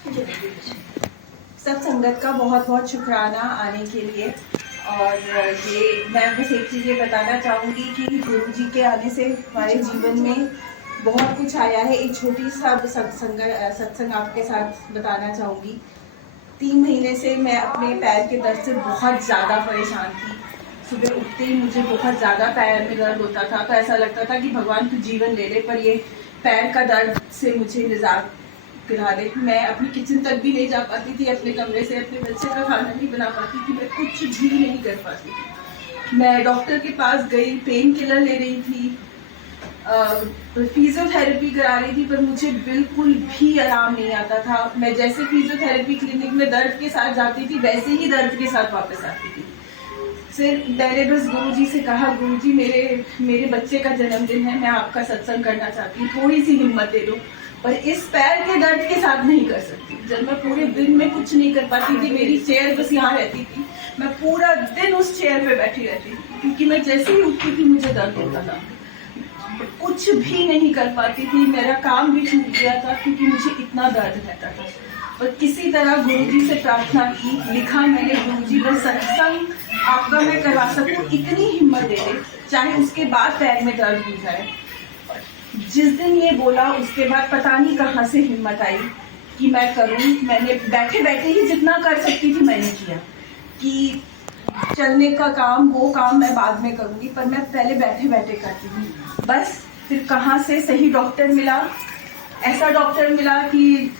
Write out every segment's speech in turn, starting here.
सब संगत का बहुत बहुत शुक्राना आने के लिए। और ये मैं बस एक चीज़ ये बताना चाहूँगी कि गुरु जी के आने से हमारे जीवन में बहुत कुछ आया है। एक छोटी सा सत्संग आपके साथ बताना चाहूँगी। 3 महीने से मैं अपने पैर के दर्द से बहुत ज़्यादा परेशान थी। सुबह उठते ही मुझे बहुत ज़्यादा पैर में दर्द होता था, तो ऐसा लगता था कि भगवान तू जीवन ले ले, पर ये पैर का दर्द से मुझे निजात दिला दे। मैं अपनी किचन तक भी नहीं जा पाती थी, अपने कमरे से अपने बच्चे का खाना नहीं बना पाती थी, मैं कुछ भी नहीं कर पाती थी। मैं डॉक्टर के पास गई, पेन किलर ले रही थी, फिजियोथेरेपी करा रही थी, पर मुझे बिल्कुल भी आराम नहीं आता था। मैं जैसे फिजियोथेरेपी क्लिनिक में दर्द के साथ जाती थी, वैसे ही दर्द के साथ वापस आती थी। फिर मैंने बस गुरुजी से कहा, गुरुजी मेरे बच्चे का जन्मदिन है, मैं आपका सत्संग करना चाहती हूँ, थोड़ी सी हिम्मत दे दो, पर इस पैर के दर्द के साथ नहीं कर सकती। जब मैं पूरे दिन में कुछ नहीं कर पाती थी, मेरी चेयर बस यहाँ रहती थी, मैं पूरा दिन उस चेयर पे बैठी रहती थी, क्योंकि मैं जैसे ही उठती थी मुझे दर्द होता था। कुछ भी नहीं कर पाती थी, मेरा काम भी छूट गया था क्योंकि मुझे इतना दर्द रहता था। पर किसी तरह गुरुजी से प्रार्थना की, लिखा मैंने, गुरुजी बस सत्संग आपका मैं करवा सकूं, इतनी हिम्मत दे दे, चाहे उसके बाद पैर में दर्द हो जाए। जिस दिन ये बोला उसके बाद पता नहीं कहाँ से हिम्मत आई कि मैं करूं। मैंने बैठे बैठे ही जितना कर सकती थी मैंने किया, कि चलने का काम वो काम मैं बाद में करूंगी, पर मैं पहले बैठे बैठे करती थी बस। फिर कहाँ से सही डॉक्टर मिला, ऐसा डॉक्टर मिला कि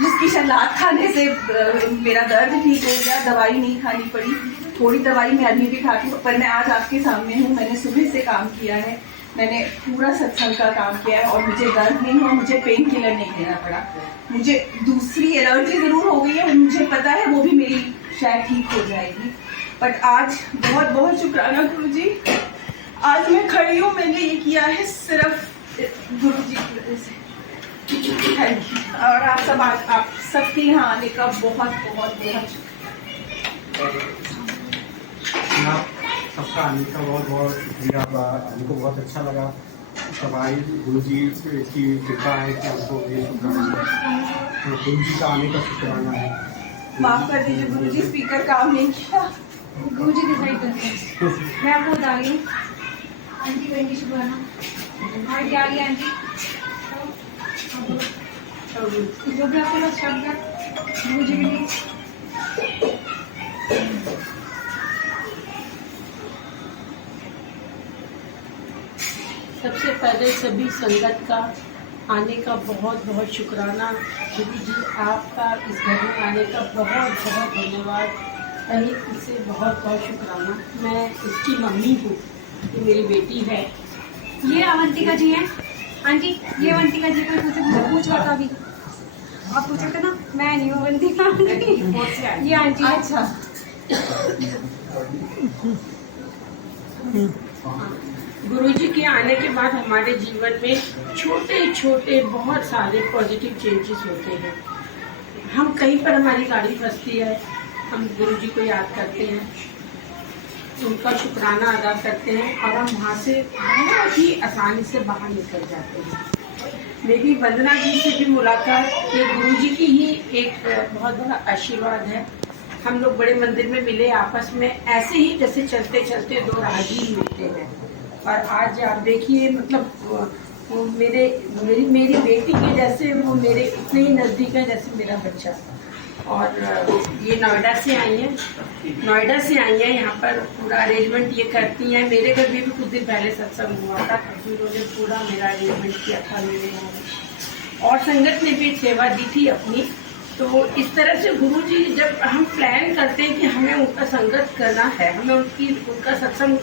जिसकी सलाद खाने से मेरा दर्द ठीक हो गया, दवाई नहीं खानी पड़ी। थोड़ी दवाई मैं अभी भी खाती हूँ, पर मैं आज आपके सामने हूँ। मैंने सुबह से काम किया है, मैंने पूरा सत्संग का काम किया है, और मुझे दर्द नहीं हुआ, मुझे पेन किलर नहीं लेना पड़ा। मुझे दूसरी एलर्जी जरूर हो गई है, मुझे पता है, वो भी मेरी शायद ठीक हो जाएगी। बट आज बहुत बहुत शुक्राना गुरुजी, आज मैं खड़ी हूँ। मैंने ये किया है सिर्फ गुरुजी की वजह से। Thank you. और आप सबके यहाँ आने का बहुत बहुत बहुत सबका आने का बहुत बहुत शुक्रिया। हमको बहुत अच्छा लगा। सभाई गुरुजी की कृपा है कि आपको ये शुक्राना, तो गुरुजी का आने का शुक्राना है। माफ कर दीजिए गुरुजी, स्पीकर काम नहीं किया। गुरुजी डिसाइड करते हैं। मैं आपको बता रही हूँ, आंटी करेंगी शुक्राना। और क्या लिया आंटी? जो भी आपके पास शब्द है गुरुजी के लिए। सबसे पहले सभी संगत का आने का बहुत बहुत शुक्राना। गुरु जी आपका इस घर में आने का बहुत बहुत धन्यवाद। कहीं इसे बहुत बहुत शुक्राना। मैं इसकी मम्मी हूँ, ये मेरी बेटी है। ये अवंतिका जी हैं आंटी, ये अवंतिका जी को पूछ रहा था अभी, आप पूछ रहे थे ना, मैं नहीं हूँ अवंतिका, ये आंटी है। अच्छा, गुरुजी के आने के बाद हमारे जीवन में छोटे छोटे बहुत सारे पॉजिटिव चेंजेस होते हैं। हम कहीं पर हमारी गाड़ी फंसती है, हम गुरुजी को याद करते हैं, उनका शुक्राना अदा करते हैं, और हम वहाँ से बहुत ही आसानी से बाहर निकल जाते हैं। मेरी वंदना जी से भी मुलाकात ये गुरुजी की ही एक बहुत बड़ा आशीर्वाद है। हम लोग बड़े मंदिर में मिले आपस में, ऐसे ही जैसे चलते चलते दो राहगीर मिलते हैं। और आज आप देखिए, मतलब वो मेरी बेटी के जैसे, वो मेरे इतने ही नज़दीक है जैसे मेरा बच्चा। और ये नोएडा से आई हैं, यहाँ पर पूरा अरेंजमेंट ये करती हैं। मेरे घर में भी कुछ दिन पहले सत्संग हुआ था, उन्होंने पूरा मेरा अरेंजमेंट किया था मेरे यहाँ, और संगत ने भी सेवा दी थी अपनी। तो इस तरह से गुरुजी, जब हम प्लान करते हैं कि हमें उनका संगत करना है, हमें उनका सत्संग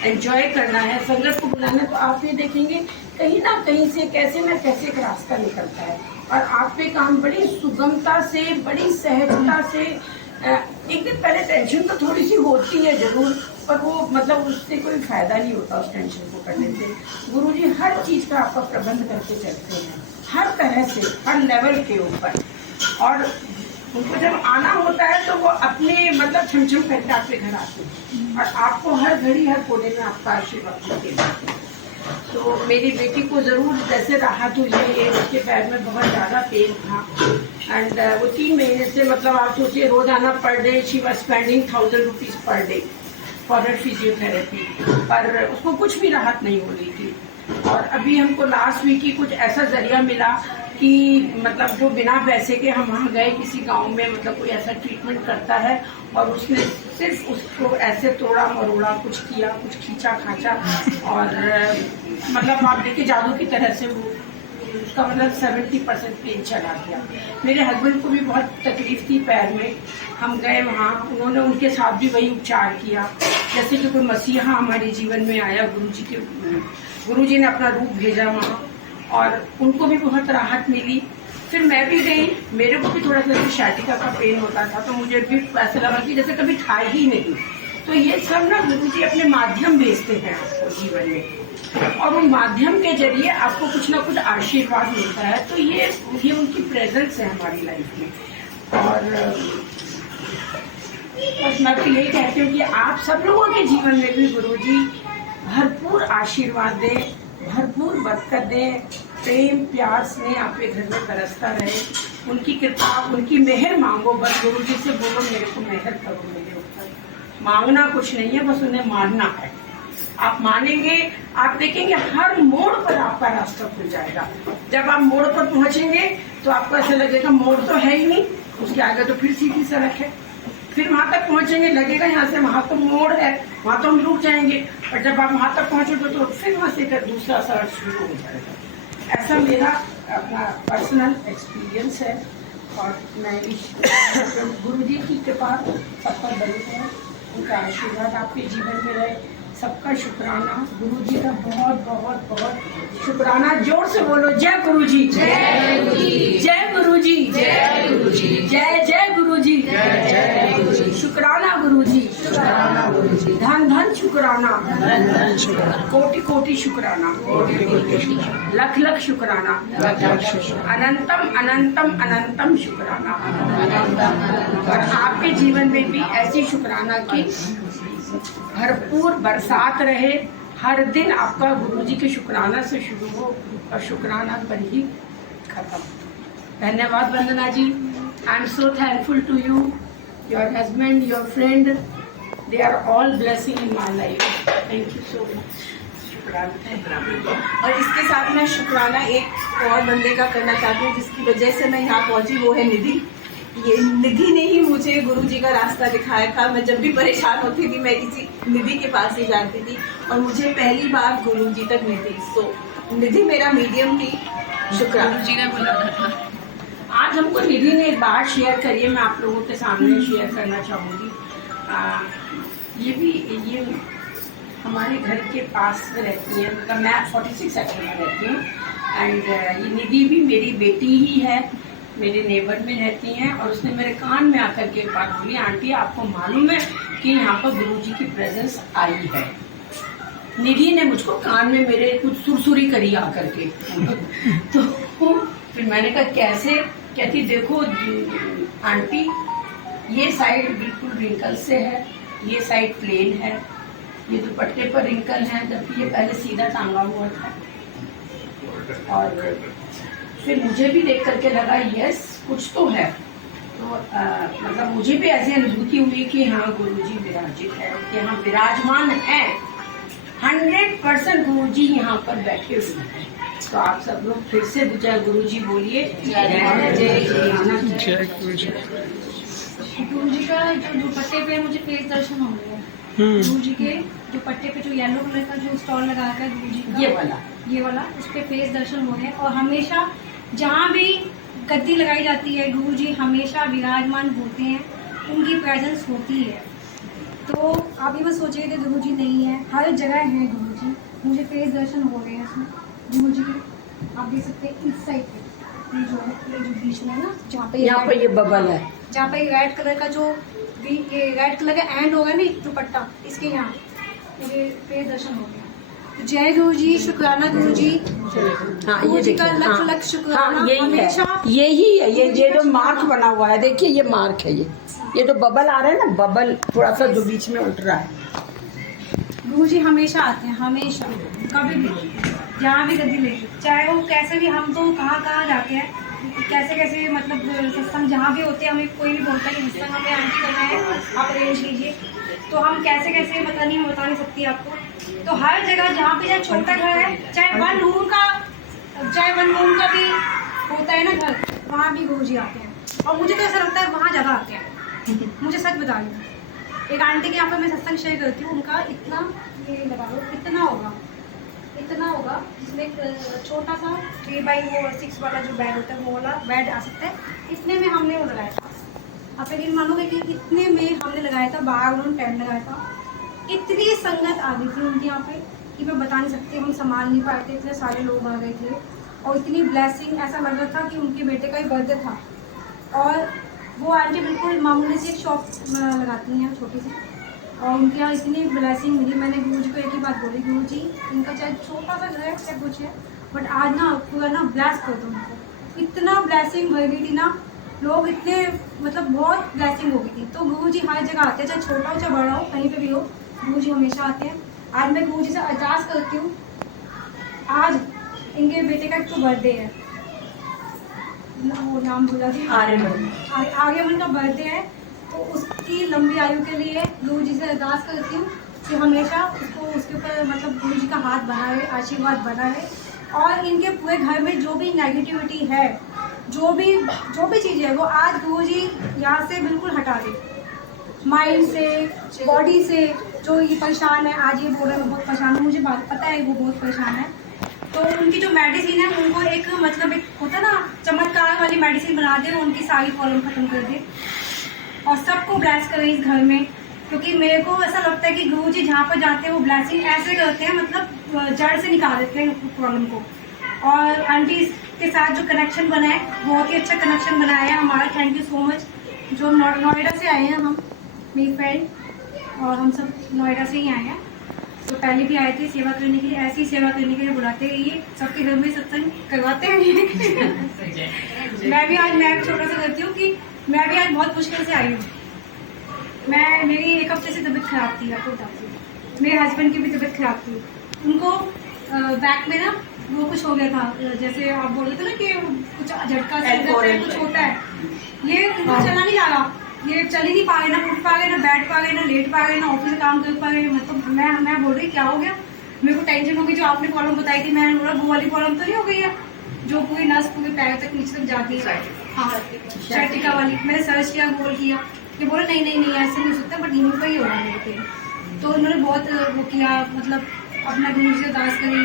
एंजॉय करना है, संगत को बुलाना है, तो आप ये देखेंगे कहीं ना कहीं से कैसे ना कैसे एक रास्ता निकलता है। और आप पे काम बड़ी सुगमता से, बड़ी सहजता से, एक दिन पहले टेंशन तो थोड़ी सी होती है जरूर, पर वो मतलब उससे कोई फायदा नहीं होता उस टेंशन को करने से। गुरुजी हर चीज़ का आपका प्रबंध करके चलते हैं, हर तरह से, हर लेवल के ऊपर। और उनको जब आना होता है तो वो अपने मतलब छमछम करके आपके घर आते हैं, और आपको हर घड़ी हर कोने में आपका आशीर्वाद देते हैं। तो मेरी बेटी को ज़रूर जैसे राहत हुई है। उसके पैर में बहुत ज़्यादा पेन था एंड वो 3 महीने से मतलब आप सोचिए रोज़ाना per day she was spending 1000 rupees per day for her physiotherapy, पर उसको कुछ भी राहत नहीं हो रही थी। और अभी हमको लास्ट वीक ही कुछ ऐसा जरिया मिला कि मतलब जो बिना पैसे के हम वहाँ गए किसी गांव में, मतलब कोई ऐसा ट्रीटमेंट करता है और उसने सिर्फ उसको ऐसे तोड़ा मरोड़ा, कुछ किया, कुछ खींचा खाचा और मतलब आप देखिए जादू की तरह से वो उसका मतलब 70% पेन चला गया। मेरे हस्बैंड को भी बहुत तकलीफ थी पैर में। हम गए वहाँ, उन्होंने उनके साथ भी वही उपचार किया जैसे कि कोई मसीहा हमारे जीवन में आया। गुरुजी ने अपना रूप भेजा वहाँ और उनको भी बहुत राहत मिली। फिर मैं भी गई, मेरे को भी थोड़ा सा शाटिका का पेन होता था तो मुझे भी ऐसा लगा कि जैसे कभी था ही नहीं। तो ये सब ना गुरुजी अपने माध्यम भेजते हैं आपको जीवन में और उन माध्यम के जरिए आपको कुछ ना कुछ आशीर्वाद मिलता है। तो ये उनकी प्रेजेंस है हमारी लाइफ में। और बस मैं तो यही कहती हूँ कि आप सब लोगों के जीवन में भी गुरुजी भरपूर आशीर्वाद दें, भरपूर बरकत दें, प्रेम प्यार स्नेह आपके घर में बरसता रहे। उनकी कृपा, उनकी मेहर मांगो। बस गुरुजी से बोलो मेरे को मेहर करो मेरे ऊपर। मांगना कुछ नहीं है, बस उन्हें मानना है। आप मानेंगे, आप देखेंगे हर मोड़ पर आपका रास्ता खुल जाएगा। जब आप मोड़ पर पहुंचेंगे तो आपको ऐसा लगेगा मोड़ तो है ही नहीं, उसके आगे तो फिर सीधी सड़क है। फिर वहां तक पहुंचेंगे लगेगा यहाँ से वहां तो मोड़ है, वहां तो हम रुक जाएंगे। और जब आप वहां तक पहुंचोगे तो फिर वहां से दूसरा सड़क शुरू हो जाएगा। ऐसा मेरा अपना पर्सनल एक्सपीरियंस है और मैं गुरुजी की कृपा सब पर बनी है, उनका आशीर्वाद आपके जीवन में रहे। सबका शुक्राना, गुरुजी का बहुत बहुत बहुत शुक्राना। जोर से बोलो जय गुरुजी, जय गुरुजी, जय गुरुजी, जय गुरुजी, जय जय गुरुजी, जय गुरुजी। शुक्राना गुरुजी, शुक्राना गुरुजी। धन धन शुक्राना, धन धन शुक्राना। कोटि कोटि शुक्राना, कोटि कोटि शुक्राना। लख लख शुक्राना, लख लख शुक्राना। अनंतम अनंतम अनंतम शुक्राना। और आपके जीवन में भी ऐसी शुक्राना की भरपूर बरसात रहे। हर दिन आपका गुरुजी के शुक्राना से शुरू हो और शुक्राना पर ही खत्म। धन्यवाद Vandana ji. I am so thankful to you, your husband, your friend, they are all blessing in my life. Thank you so much. शुक्राना। और इसके साथ मैं शुक्राना एक और बंदे का करना चाहती हूँ जिसकी वजह से मैं यहाँ पहुँची, वो है निधि। ये निधि ने ही मुझे गुरुजी का रास्ता दिखाया था। मैं जब भी परेशान होती थी मैं किसी निधि के पास ही जाती थी और मुझे पहली बार गुरुजी तक मिली। सो निधि मेरा मीडियम थी। शुक्राना। गुरुजी ने बोला था। आज हमको निधि ने एक बात शेयर करी है, मैं आप लोगों के सामने शेयर करना चाहूँगी। ये हमारे घर के पास रहती है, मतलब मैं 46 सेक्टर में रहती हूँ एंड ये निधि भी मेरी बेटी ही है, मेरे नेबर में रहती हैं। और उसने मेरे कान में आकर के एक बात बोली, आंटी आपको मालूम है कि यहाँ पर गुरुजी की प्रेजेंस आई है। निधि ने मुझको कान में मेरे कुछ सुरसुरी करी आकर के तो फिर मैंने कहा कैसे? कहती देखो आंटी, ये साइड बिल्कुल रिंकल से है, ये साइड प्लेन है, ये दुपट्टे पर रिंकल है जबकि ये पहले सीधा टांगा हुआ था। और फिर मुझे भी देख करके लगा यस कुछ तो है। तो मतलब मुझे भी ऐसी अनुभूति हुई कि हाँ गुरुजी विराजित है, यहाँ विराजमान है। 100% गुरुजी यहाँ पर बैठे हुए हैं। तो आप सब लोग फिर से जय गुरुजी बोलिए। गुरुजी का जो दुपट्टे पे मुझे फेस दर्शन हो गया। गुरुजी के दुपट्टे पे जो येलो कलर का जो स्टॉल लगा है गुरुजी का, ये वाला उस पे फेस दर्शन हो गए। और हमेशा जहाँ भी गद्दी लगाई जाती है गुरुजी हमेशा विराजमान होते हैं, उनकी प्रेजेंस होती है। तो आप ये मत सोचिए कि गुरुजी नहीं है, हर जगह है गुरुजी। मुझे फेस दर्शन हो गए हैं इसमें गुरुजी के। आप देख सकते हैं इस साइड पे ये जो बीच में ना, जहाँ पे ये बबल है, जहाँ पे रेड कलर का जो ये रेड कलर का एंड होगा ना दुपट्टा, इसके यहाँ मुझे फेस दर्शन हो गया। जय गुरुजी, शुक्राना गुरुजी। हाँ ये गुरुजी का देखिए, लख हाँ, लख शुक्राना। हाँ, हमेशा यही है ये जो मार्क बना हुआ है, देखिए ये मार्क है। ये जो बबल आ रहा है ना, बबल थोड़ा सा जो बीच में उठ रहा है, गुरुजी हमेशा आते हैं, हमेशा, कभी भी, जहाँ भी गद्दी लेके, चाहे वो कैसे भी, हम तो कहाँ कहाँ जाते हैं, कैसे कैसे मतलब सत्संग जहाँ भी होते हैं, हमें कोई भी बोलता है कि सत्संग हमें आंटी करना है, आप अरेंज कीजिए, तो हम कैसे कैसे बता नहीं सकती आपको। तो हर जगह जहाँ पे चाहे छोटा घर है, चाहे वन रूम का भी होता है ना घर, वहाँ भी गुरुजी आते हैं। और मुझे तो ऐसा लगता है वहाँ ज़्यादा आते हैं, मुझे सच बता रही हूँ। एक आंटी के यहाँ पर मैं सत्संग शेयर करती हूँ, उनका इतना, ये लगा लो, इतना होगा जिसमें एक छोटा सा 3x6 वाला जो बेड होता है, वो वाला बेड आ सकता है, इतने में हमने वो लगाया था। आप यकीन मानोगे कि इतने में हमने लगाया था, बाहर उन्होंने टेंट लगाया था। इतनी संगत आ गई थी उनके यहाँ पे कि मैं बता नहीं सकती, हम संभाल नहीं पाए थे, इतने सारे लोग आ गए थे। और इतनी ब्लेसिंग, ऐसा लग रहा था कि उनके बेटे का ही बर्थडे था। और वो आंटी बिल्कुल मामूली सी एक शॉप लगाती हैं, छोटी सी, और उनके यहाँ इतनी ब्लेसिंग मिली। मैंने गुरुजी को एक ही बात बोली, गुरुजी इनका चाहे छोटा सा घर है, चाहे कुछ है, बट आज ना पूरा ना ब्लेस कर दो उनको। इतना ब्लेसिंग भर गई थी ना, लोग इतने मतलब बहुत ब्लेसिंग हो गई थी। तो गुरुजी हर जगह आते हैं, चाहे छोटा हो चाहे बड़ा हो, कहीं पे भी हो, गुरुजी हमेशा आते हैं। आज मैं गुरुजी से अरदास करती हूँ, आज इनके बेटे का एक तो बर्थडे है, वो नाम भूला थी, आर्यमन का बर्थडे है, तो उसकी लंबी आयु के लिए गुरुजी से अरदास करती हूँ कि हमेशा उसको, उसके ऊपर मतलब गुरुजी का हाथ बना रहे, आशीर्वाद बना रहे। और इनके पूरे घर में जो भी नेगेटिविटी है, जो भी चीज़ है, वो आज गुरुजी यहाँ से बिल्कुल हटा दे, माइंड से, बॉडी से। जो ये परेशान है, आज ये बोल रहे हैं बहुत परेशान है, मुझे बात पता है वो बहुत परेशान है। तो उनकी जो मेडिसिन है, उनको एक मतलब एक होता ना चमत्कार वाली मेडिसिन बना दे, उनकी सारी प्रॉब्लम खत्म कर दे और सबको ब्लेस करें इस घर में। क्योंकि मेरे को ऐसा लगता है कि गुरुजी जहाँ पर जाते हैं वो ब्लेसिंग ऐसे करते हैं, मतलब जड़ से निकाल देते हैं प्रॉब्लम को। और आंटी के साथ जो कनेक्शन बना है, बहुत ही अच्छा कनेक्शन बनाया है हमारा, थैंक यू सो मच। जो नोएडा से आए हैं हम, मेरी फ्रेंड और हम सब नोएडा से ही आए हैं। तो पहले भी आए थे सेवा करने के लिए, ऐसी सेवा करने के लिए बुलाते रहिए, सबके घर में सत्संग करवाते हैं। मैं छोटा सा करती हूँ कि मैं भी आज बहुत मुश्किल से आई हूँ। मेरी एक हफ्ते से तबीयत खराब थी, आपको बताती हूँ। मेरे हस्बैंड की भी तबीयत खराब थी, उनको बैक में ना वो कुछ हो गया था, जैसे आप बोल रहे थे ना कि कुछ झटका से कुछ होता है, ये उनको चला नहीं जा रहा, ये चल ही नहीं पा रहे, ना उठ पा गए, ना बैठ पा गए, ना लेट पा गए, ना ऑफिस में काम कर पा गए। मतलब मैं बोल रही क्या हो गया, मेरे को टेंशन हो गई। जो आपने प्रॉब्लम बताई थी, मैंने बोला वो वाली प्रॉब्लम तो नहीं हो गई है जो पूरी नस पूरे पैर तक नीचे तक जाती है, हाँ शर्टिका वाली। मैंने सर्च किया, गूगल किया, ये बोला नहीं ऐसे नहीं हो सकता, बट नींद का ही हो रहा है मेरे पे। तो उन्होंने बहुत वो किया, मतलब अपना गुरुजी से अरदास करी।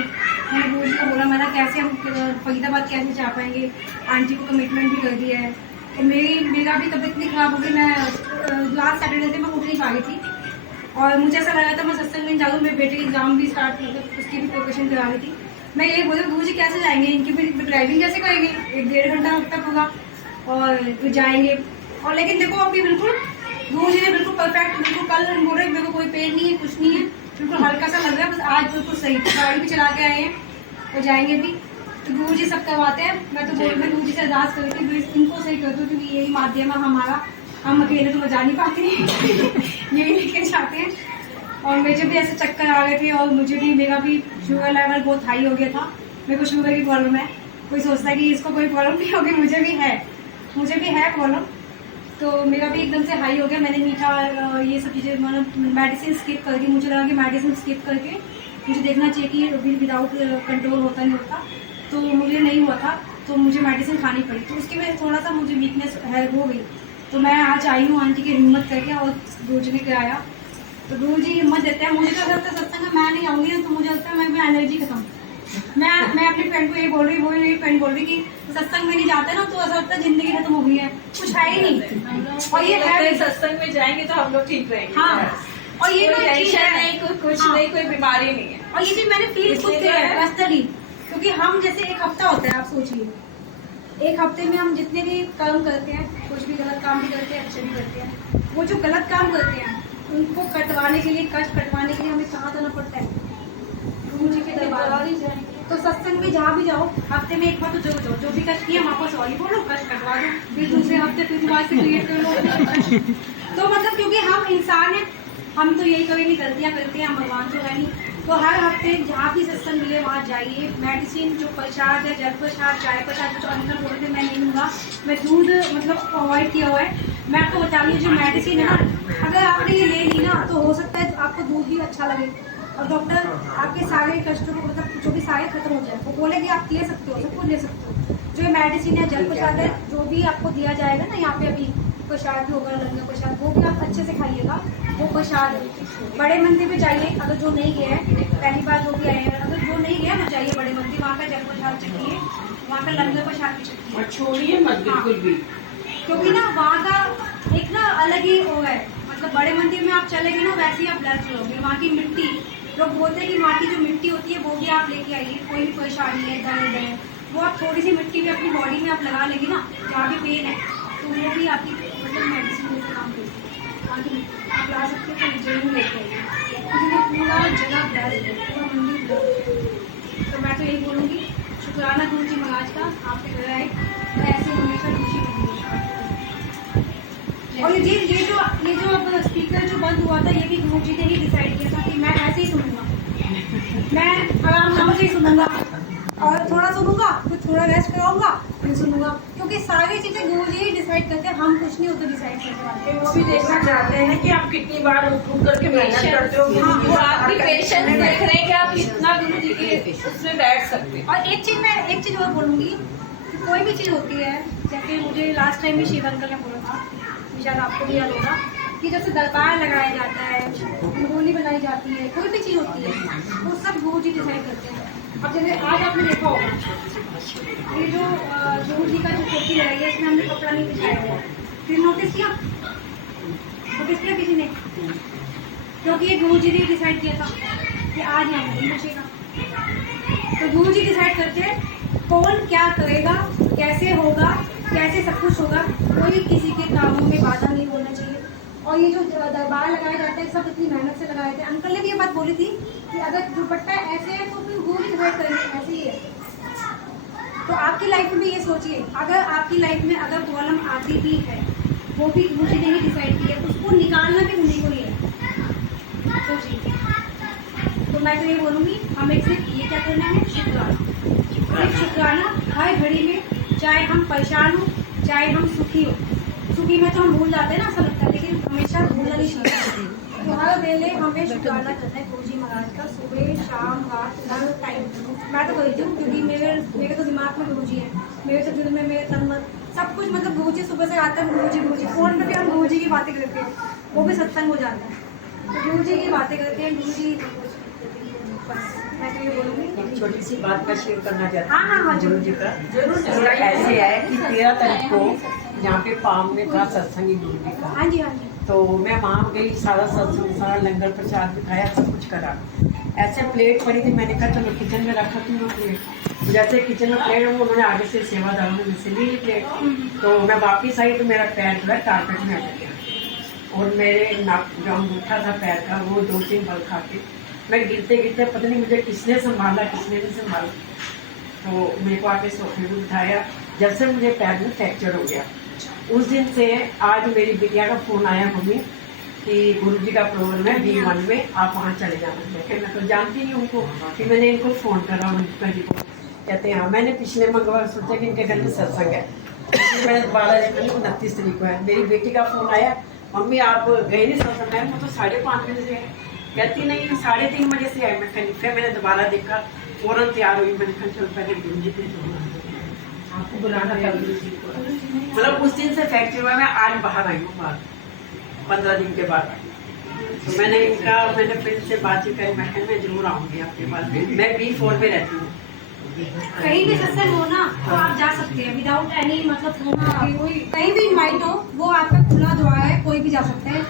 मैंने गुरुजी को बोला, मैंने कैसे हम फरीदाबाद कैसे जा पाएंगे, आंटी को कमिटमेंट भी कर दिया है। तो मेरा भी तबीयत इतनी ख़राब हो गई, मैं लास्ट सैटरडे से मैं उठ नहीं पा रही थी और मुझे ऐसा लगा था मैं सत्संग में जाऊँ। मेरे बेटे की एग्जाम भी स्टार्ट, मतलब उसकी भी प्रिपरेशन करा रही थी। मैं ये बोली गुरुजी कैसे जाएंगे, इनकी भी ड्राइविंग कैसे करेंगे, 1-1.5 घंटा तक होगा और फिर जाएंगे। और लेकिन देखो अभी बिल्कुल गुरुजी ने बिल्कुल परफेक्ट, बिल्कुल कल बोल रहे मेरे को कोई पेन नहीं है, कुछ नहीं है, बिल्कुल हल्का सा लग रहा है, बस आज बिल्कुल सही। गाड़ी भी चला के आए हैं और जाएंगे भी। तो गुरुजी सब करवाते हैं। मैं तो मैं गुरुजी से अरदास करती हूँ इनको सही कर दूँ, क्योंकि यही माध्यम है हमारा, हम अकेले तो जा नहीं पाते यही लेके जाते हैं। और मुझे भी ऐसे चक्कर आ गए थे और मुझे भी, मेरा भी शुगर लेवल बहुत हाई हो गया था। मेरे को शुगर की प्रॉब्लम है, कोई सोचता है कि इसको कोई प्रॉब्लम नहीं होगी, मुझे भी है प्रॉब्लम। तो मेरा भी एकदम से हाई हो गया। मैंने मीठा ये सब चीज़ें, मतलब मेडिसिन स्किप करके, मुझे लगा कि मेडिसिन स्किप करके मुझे देखना चाहिए कि विदाउट कंट्रोल होता नहीं होता, तो मुझे नहीं हुआ था, तो मुझे मेडिसिन खानी पड़ी। तो उसकी वजह से थोड़ा सा मुझे वीकनेस है हो गई। तो मैं आज आई हूँ आंटी की हिम्मत करके और गुरुजी ने कराया। तो गुरुजी हिम्मत देते हैं। मुझे तो ऐसा लगता है सत्संग में मैं नहीं आऊँगी ना, तो मुझे लगता है मैं एनर्जी खत्म। मैं अपनी फ्रेंड को ये बोल रही, मेरी फ्रेंड बोल रही कि सत्संग में नहीं जाते ना, तो ऐसा लगता है जिंदगी खत्म हो गई है, कुछ है ही नहीं। और ये है सत्संग में जाएंगे तो हम लोग ठीक रहेंगे। हाँ, और ये कोई टेंशन नहीं, कुछ नहीं, कोई बीमारी नहीं है। और ये चीज मैंने फील खुद किया है पर्सनली, क्योंकि हम जैसे एक हफ्ता होता है, आप सोचिए एक हफ्ते में हम जितने भी काम करते हैं, कुछ भी गलत काम भी करते हैं, अच्छे भी करते हैं, वो जो गलत काम करते हैं उनको कटवाने के लिए, कष्ट कटवाने के लिए हमें कहाँ जाना पड़ता है, गुरुजी के दरबार ही जाएंगे। तो सत्संग में जहाँ भी जाओ, हफ्ते में एक बार तो जरूर जाओ, जो भी कष्ट किया वहाँ पर सॉरी बोलो, कष्ट कटवा दो, फिर दूसरे हफ्ते फिर दोबारा से क्रिएट कर लो। तो मतलब क्योंकि हम इंसान हैं, हम तो यही कभी नहीं गलतियाँ करते हैं, हम भगवान तो है नहीं। तो हर हफ्ते जहाँ भी सत्संग मिले वहाँ जाइए। मेडिसिन जो प्रसाद है, जल प्रसाद, चाय प्रसाद, जो अंकल बोल रहे थे मैं नहीं लूँगा। मैं दूध मतलब अवॉइड किया हुआ है। मैं आपको बता रही हूँ जो मेडिसिन है ना, अगर आपने ये ले ली ना तो हो सकता है आपको दूध भी अच्छा लगे और डॉक्टर आपके सारे कष्टों को मतलब जो भी सारे खत्म हो जाए, वो बोलेंगे आप ले सकते हो, सब कुछ ले सकते हो। जो मेडिसिन है, जल प्रसाद है, जो भी आपको दिया जाएगा ना यहाँ पे अभी प्रसाद होगा, लंगर प्रसाद, वो भी आप अच्छे से खाइएगा। वो प्रसाद है। बड़े मंदिर में जाइए, अगर जो नहीं गया है, पहली बार जो भी आए हैं, अगर जो नहीं गया वो जाइए बड़े मंदिर, वहाँ का जल प्रसाद चखिए, वहाँ का लंगर प्रसाद भी चखिए और छोड़िए मत बिल्कुल भी, क्योंकि ना वहाँ का एक ना अलग ही वो है। मतलब बड़े मंदिर में आप चलेंगे ना वैसे ही आप ब्लेस्ड होगे। वहाँ की मिट्टी, लोग बोलते हैं कि वहाँ की जो मिट्टी होती है वो भी आप लेके आइए। कोई भी परेशानी है, दर्द है, वो आप थोड़ी सी मिट्टी भी अपनी बॉडी में आप लगा लेंगे ना, जहाँ भी पेन है, तो वो भी आपकी मतलब मेडिसिन जैसे काम करती है। वहाँ की आप ला सकते हो, तो जरूर लेके आइए, क्योंकि पूरा जगह ब्लेस्ड है, पूरा मंदिर ब्लेस्ड है। तो मैं तो यही बोलूँगी, शुक्राना गुरु जी महाराज का, आपके घर आए ऐसे हमेशा खुशी बनी। और ये जो अब स्पीकर जो बंद हुआ था, ये भी गुरु जी ने ही डिसाइड किया था कि मैं ऐसे ही सुनूंगा, मैं आराम नाम से ही सुनूंगा और थोड़ा सुनूंगा, फिर थोड़ा रेस्ट कराऊंगा, फिर सुनूंगा, क्योंकि सारी चीजें गुरु जी ही डिसाइड करते हैं, हम कुछ नहीं होते डिसाइड करते हैं। वो भी देखना चाहते हैं कि आप कितनी बार उठ करके मेहनत करते हो। हाँ, वो आपकी पेशेंस देख रहे हैं कि आप कितना गुरु जी के उसमें बैठ सकते हैं। और एक चीज और बोलूंगी कि कोई भी चीज होती है, जैसे मुझे लास्ट टाइम भी शिव अंकल ने बोला था, शायद आपको भी याद होगा, कि जैसे दरबार लगाया जाता है, रंगोली बनाई जाती है, कोई भी चीज़ होती है, वो सब गुरु जी डिसाइड करते हैं। अब जैसे आज आपने देखा होगा, ये जो गुरु जी का जो टोपी लगाई है, इसमें हमने कपड़ा नहीं बिछाया हुआ, फिर नोटिस किया किसी ने? क्योंकि ये गुरु जी ने डिसाइड किया था कि आज यहाँ नहीं बचेगा। तो गुरु जी डिसाइड करते हैं कौन क्या करेगा, कैसे होगा, कैसे सब कुछ होगा, कोई किसी के कामों में बाधा नहीं होना चाहिए। और ये जो दरबार लगाया जाता है, सब इतनी मेहनत से लगाए थे। अंकल ने भी ये बात बोली थी कि अगर दुपट्टा ऐसे है तो फिर गुरु डिसाइड करेंगे ऐसे ही है। तो आपकी लाइफ में भी ये सोचिए, अगर आपकी लाइफ में अगर प्रॉब्लम आती भी है, वो भी गुरु जी ने ही डिसाइड किया, उसको निकालना भी उन्हीं को ही है। सोचिए। तो मैं तो ये बोलूँगी, हमें सिर्फ ये क्या करना है, शुक्राना। सिर्फ शुक्राना हर घड़ी में, चाहे हम परेशान हो, चाहे हम सुखी हो। सुखी में तो हम भूल जाते हैं ना, ऐसा लगता है, लेकिन हमेशा भूलना नहीं चाहिए। तो हर वेले हमें शुक्राना करना है गुरु जी महाराज का, सुबह शाम रात हर टाइम। मैं तो करती हूँ, क्योंकि मेरे तो दिमाग में गुरु जी है, मेरे तो दिल में मेरे तन मन सब कुछ, मतलब गुरु जी सुबह से रात तक गुरु जी। फोन में भी हम गुरु जी की बातें करते हैं, वो भी सत्संग हो जाता है। तो गुरु जी की बातें करते हैं, गुरु जी। मैं तो ये बोलूँगी, छोटी सी बात मैं शेयर करना चाहती हूँ। हाँ, गुरु जी का जरूर। ऐसे है कि 13 तारीख को यहाँ पे पाम में था सत्संगी गुरु जी का। हाँ जी, हाँ जी। तो मैं वहाँ गई, सारा सत्संग, सारा लंगर प्रसाद दिखाया, सब कुछ करा। ऐसे प्लेट पड़ी थी, मैंने कहा चलो किचन में रखा थी वो प्लेट। जैसे किचन में प्लेट, वो उन्होंने आगे से सेवादारों ने मुझसे ली प्लेट। तो मैं वापिस आई तो मेरा पैर जो है कारपेट में अटक गया, और मेरे नाक जो अंगूठा था पैर का, वो 2-3 बल खा के मैं गिरते गिरते, पता नहीं मुझे किसने संभाला, किसने नहीं संभाला, तो मेरे को आके सोफे में उठाया। जब से मुझे पैर में फ्रैक्चर हो गया, उस दिन से आज मेरी बिटिया का फ़ोन आया मम्मी कि गुरु जी का प्रोग्राम है B1 में, आप वहाँ चले जाना। मैं तो जानती नहीं उनको, कि मैंने इनको फ़ोन करा उनका जी को, कहते हैं हाँ। मैंने पिछले मंगलवार सोचा कि इनके घर में सत्संग है, मैंने 29 तारीख को है। मेरी बेटी का फ़ोन आया, मम्मी आप गए नहीं सत्संग है? वो तो 5:30 बजे से है। कहती नहीं 3:30 बजे से आए। मैं कहीं, फिर मैंने दोबारा देखा, फ़ौरन तैयार हुई, मैंने कहा चल पहले गुरु जी पे आपको बुलाना था गुरु जी को। मतलब उस दिन से फ्रैक्चर हुआ, मैं आज बाहर आई हूँ, बाद 15 दिन के बाद आई। तो मैंने फिर से बातचीत करी, मैं जरूर आऊँगी आपके पास। मैं B4 में रहती हूँ। कहीं भी सत्संग हो ना तो आप जा सकते हैं, विदाउट एनी मतलब कहीं भी इनवाइट हो, वो आपका खुला द्वार है, कोई भी जा सकता है।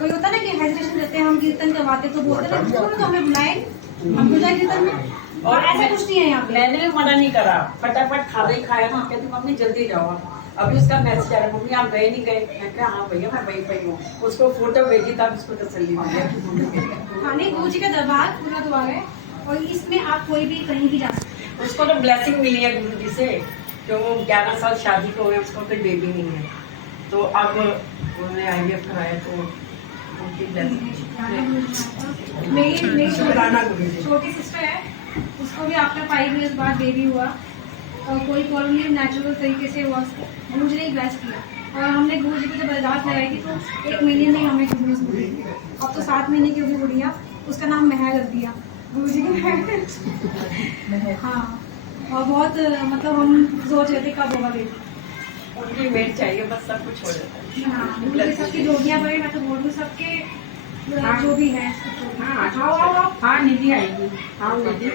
कोई होता है ना कि हेजिटेशन करते हैं, हम कीर्तन करवाते तो बोलते हैं तो हमें बुलाए, हम तो जाए कीर्तन में, और ऐसा कुछ नहीं है यहाँ पे। मैंने भी मना नहीं करा, फटाफट खाना ही खाया ना। कहती मम्मी जल्दी जाओ। अभी उसका मैसेज आ रहा, मम्मी आप गए नहीं गए? मैं कहा हाँ भैया मैं वहीं पर हूँ। उसको फोटो भेजी तब उसको तसल्ली मिली। हाँ नहीं, गुरु जी का दरबार पूरा द्वार है, और इसमें आप कोई भी कहीं भी जा सकते हैं। उसको तो ब्लेसिंग मिली है गुरु जी से, जो 11 साल शादी को हुए, उसको कोई बेबी नहीं है। तो अब उन्होंने IVF कराया, तो मेरी पुराना गुरु जी। छोटी सिस्टर है, उसको भी आफ्टर 5 इयर्स बाद बेबी हुआ और कोई प्रॉब्लम नहीं, नेचुरल तरीके से हुआ उसको। गुरु जी ने ही ब्लेस किया और हमने गुरु जी को जब अरदास लगाई थी तो 1 महीने में हमें गुरु हुई। अब तो 7 महीने की होगी गुड़िया, उसका नाम महल रख दिया गुरु जी के महल। हाँ, और बहुत मतलब हम सोच रहे थे कब होगा बेबी। उनकी मेट चाहिए, बस सब कुछ हो जाता है। हाँ, मुझे सबकी जोड़ियाँ बड़ी, मैं तो बोल रही हूँ सबके जो भी है। हाँ निधि आएगी। हाँ निधि